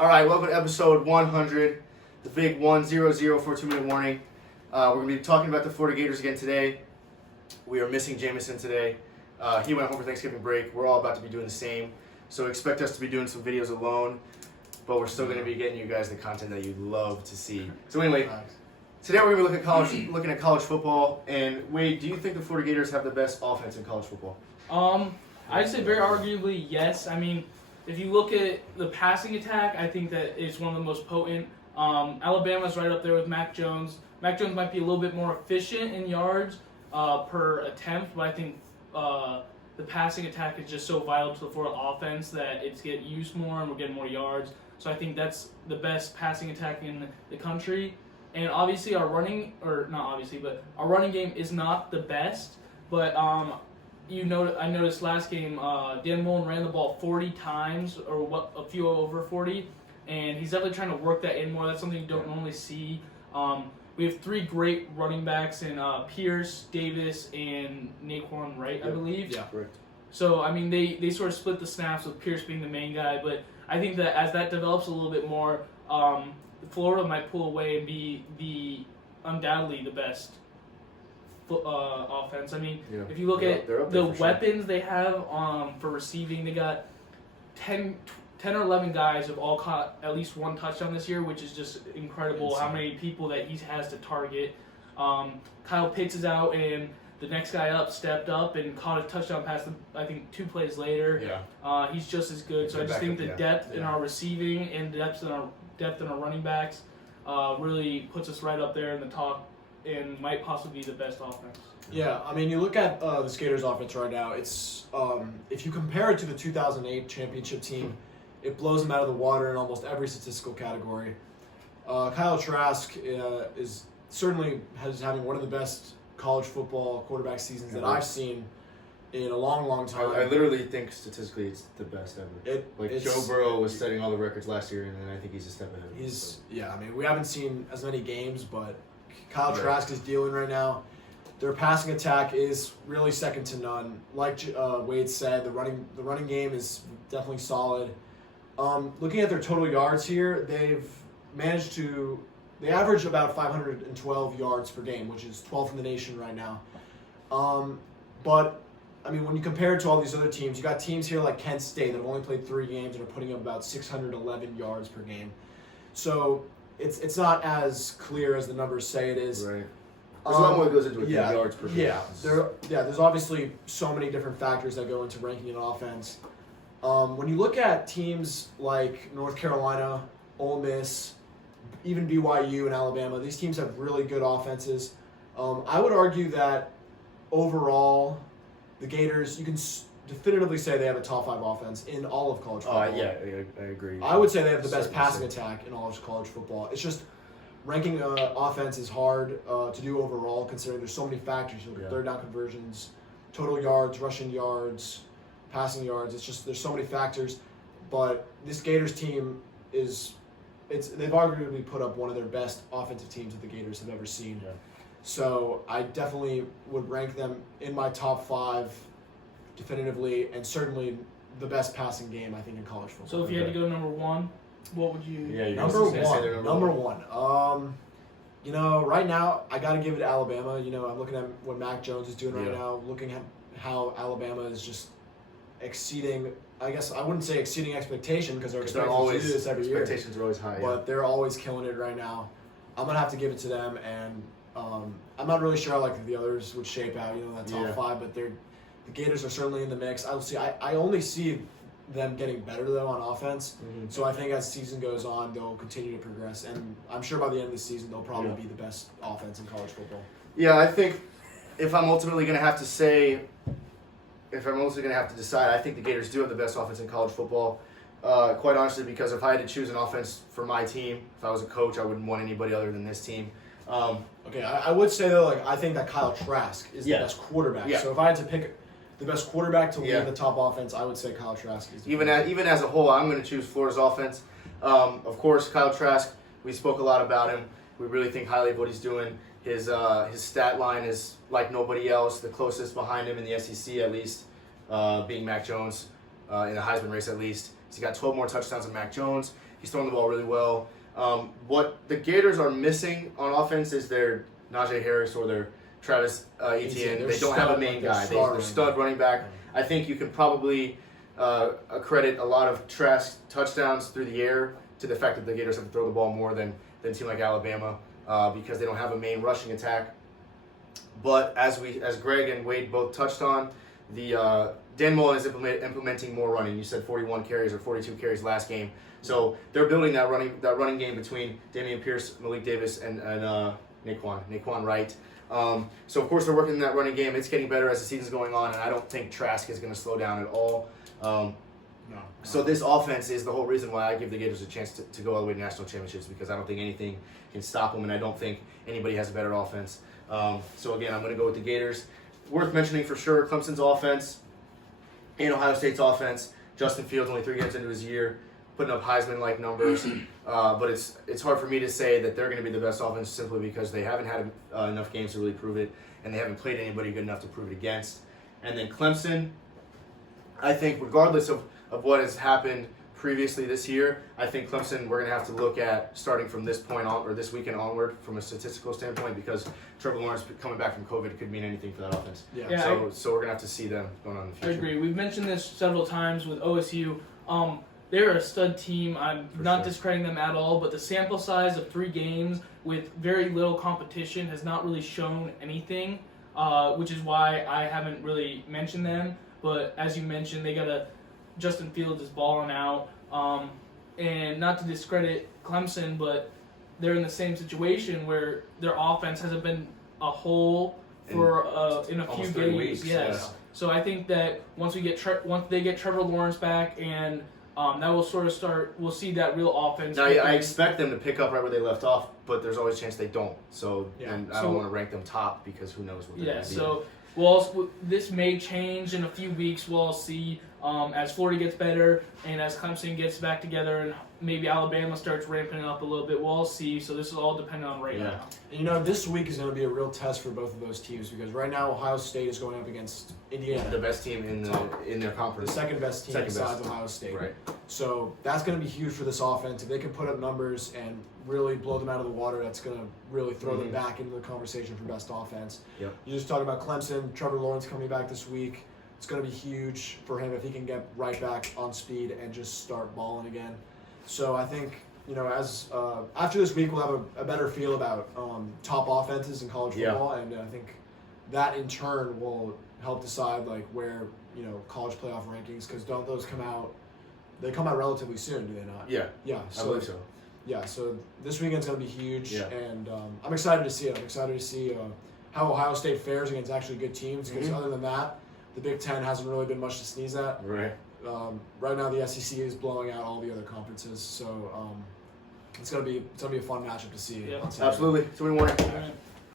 All right, welcome to episode 100, the big 100 for 2-minute warning. We're going to be talking about the Florida Gators again today. We are missing Jamison today. He went home for Thanksgiving break. We're all about to be doing the same. So expect us to be doing some videos alone, but we're still going to be getting you guys the content that you love to see. So anyway, today we're going to be looking at college football. And Wade, do you think the Florida Gators have the best offense in college football? I'd say very arguably yes. I mean, if you look at the passing attack, I think that it's one of the most potent. Alabama's right up there with Mac Jones. Mac Jones might be a little bit more efficient in yards per attempt, but I think the passing attack is just so vital to the Florida offense that it's getting used more and we're getting more yards. So I think that's the best passing attack in the country. And obviously our running game is not the best, but I noticed last game, Dan Mullen ran the ball 40 times, or a few over 40, and he's definitely trying to work that in more. That's something you don't normally see. We have three great running backs in Pierce, Davis, and Naquan Wright, I believe. Yeah, correct. So, I mean, they sort of split the snaps with Pierce being the main guy, but I think that as that develops a little bit more, Florida might pull away and be undoubtedly the best offense. I mean, if you look at the weapons they have for receiving, they got 10 or 11 guys have all caught at least one touchdown this year, which is just incredible how many people that he has to target. Kyle Pitts is out, and the next guy up stepped up and caught a touchdown pass, I think, 2 plays later. Yeah. He's just as good. So I just think the depth in our receiving and depth in our running backs really puts us right up there in the top and might possibly be the best offense. Yeah, I mean, you look at the Gators offense right now, it's if you compare it to the 2008 championship team, it blows them out of the water in almost every statistical category. Kyle Trask is certainly having one of the best college football quarterback seasons that I've seen in a long, long time. I literally think statistically it's the best ever. Joe Burrow was setting all the records last year, and I think he's a step ahead. I mean, we haven't seen as many games, but Kyle Trask is dealing right now. Their passing attack is really second to none. Like Wade said, the running game is definitely solid. Looking at their total yards here, they average about 512 yards per game, which is 12th in the nation right now. But I mean, when you compare it to all these other teams, you got teams here like Kent State that have only played 3 games and are putting up about 611 yards per game. So it's not as clear as the numbers say it is. Right. There's a lot more that goes into it than yards per game. There's obviously so many different factors that go into ranking an offense. When you look at teams like North Carolina, Ole Miss, even BYU and Alabama, these teams have really good offenses. I would argue that overall, the Gators, you can definitively say they have a top 5 offense in all of college football. I agree. I would say they have the best passing attack in all of college football. It's just ranking offense is hard to do overall, considering there's so many factors. You look at third down conversions, total yards, rushing yards, passing yards. It's just there's so many factors. But this Gators team they've arguably put up one of their best offensive teams that the Gators have ever seen. Yeah. So I definitely would rank them in my top 5 definitively, and certainly the best passing game, I think, in college football. So if you had to go number 1, what would you... Number one. Right now, I got to give it to Alabama. I'm looking at what Mac Jones is doing right now, looking at how Alabama is just exceeding... I guess I wouldn't say exceeding expectation because they're expected to do this every year. Expectations are always high. But they're always killing it right now. I'm going to have to give it to them, and I'm not really sure how the others would shape out, that top 5, but the Gators are certainly in the mix. I only see them getting better, though, on offense. Mm-hmm. So I think as the season goes on, they'll continue to progress, and I'm sure by the end of the season, they'll probably be the best offense in college football. Yeah, I think if I'm ultimately going to have to decide, I think the Gators do have the best offense in college football. Quite honestly, because if I had to choose an offense for my team, if I was a coach, I wouldn't want anybody other than this team. I would say, though, I think that Kyle Trask is the best quarterback. Yeah. So if I had to pick the best quarterback to lead the top offense, I would say Kyle Trask is the even as a whole, I'm going to choose Florida's offense. Of course, Kyle Trask, we spoke a lot about him. We really think highly of what he's doing. His stat line is like nobody else. The closest behind him in the SEC, at least, being Mac Jones in the Heisman race, at least. He's got 12 more touchdowns than Mac Jones. He's throwing the ball really well. What the Gators are missing on offense is their Najee Harris or their Travis Etienne. They don't have a main guy. They're stud running back. I think you can probably credit a lot of Trask touchdowns through the air to the fact that the Gators have to throw the ball more than a team like Alabama because they don't have a main rushing attack. But as Greg and Wade both touched on, the Dan Mullen is implementing more running. You said 41 carries or 42 carries last game. So they're building that running game between Dameon Pierce, Malik Davis, and Naquan Wright. So of course they're working that running game. It's getting better as the season's going on, and I don't think Trask is going to slow down at all. So this offense is the whole reason why I give the Gators a chance to go all the way to national championships, because I don't think anything can stop them, and I don't think anybody has a better offense. So again, I'm going to go with the Gators. Worth mentioning for sure, Clemson's offense and Ohio State's offense. Justin Fields only 3 games into his year, putting up Heisman-like numbers. But it's hard for me to say that they're going to be the best offense simply because they haven't had enough games to really prove it, and they haven't played anybody good enough to prove it against. And then Clemson, I think regardless of what has happened previously this year, I think Clemson we're going to have to look at starting from this point on, or this weekend onward, from a statistical standpoint, because Trevor Lawrence coming back from COVID could mean anything for that offense. So we're going to have to see them going on in the future. I agree. We've mentioned this several times with OSU. They're a stud team. I'm not discrediting them at all, but the sample size of 3 games with very little competition has not really shown anything, which is why I haven't really mentioned them. But as you mentioned, they got Justin Fields is balling out. And not to discredit Clemson, but they're in the same situation where their offense hasn't been a whole for in a few games. Weeks, yes. Yeah. So I think that once they get Trevor Lawrence back, and that will sort of start. We'll see that real offense. Now, I expect them to pick up right where they left off, but there's always a chance they don't. So, and I don't want to rank them top because who knows what they're going to be. So this may change in a few weeks. We'll see as Florida gets better and as Clemson gets back together and maybe Alabama starts ramping up a little bit. We'll see. So this is all dependent on now. And, this week is going to be a real test for both of those teams because right now Ohio State is going up against Indiana, the best team in their conference, the second best team besides Ohio State. Right. So that's going to be huge for this offense. If they can put up numbers and really blow them out of the water, that's going to really throw them back into the conversation for best offense. Yep. You just talked about Clemson, Trevor Lawrence coming back this week. It's going to be huge for him if he can get right back on speed and just start balling again. So I think, as after this week, we'll have a better feel about top offenses in college football, and I think that in turn will help decide where college playoff rankings, because don't those come out? They come out relatively soon, do they not? Yeah. So, I believe so. Yeah. So this weekend's going to be huge, Yeah. and I'm excited to see it. I'm excited to see how Ohio State fares against actually good teams, because other than that, the Big Ten hasn't really been much to sneeze at. Right. Right now, the SEC is blowing out all the other conferences, so it's gonna be a fun matchup to see. Yeah. on Saturday. Absolutely. So we want All right.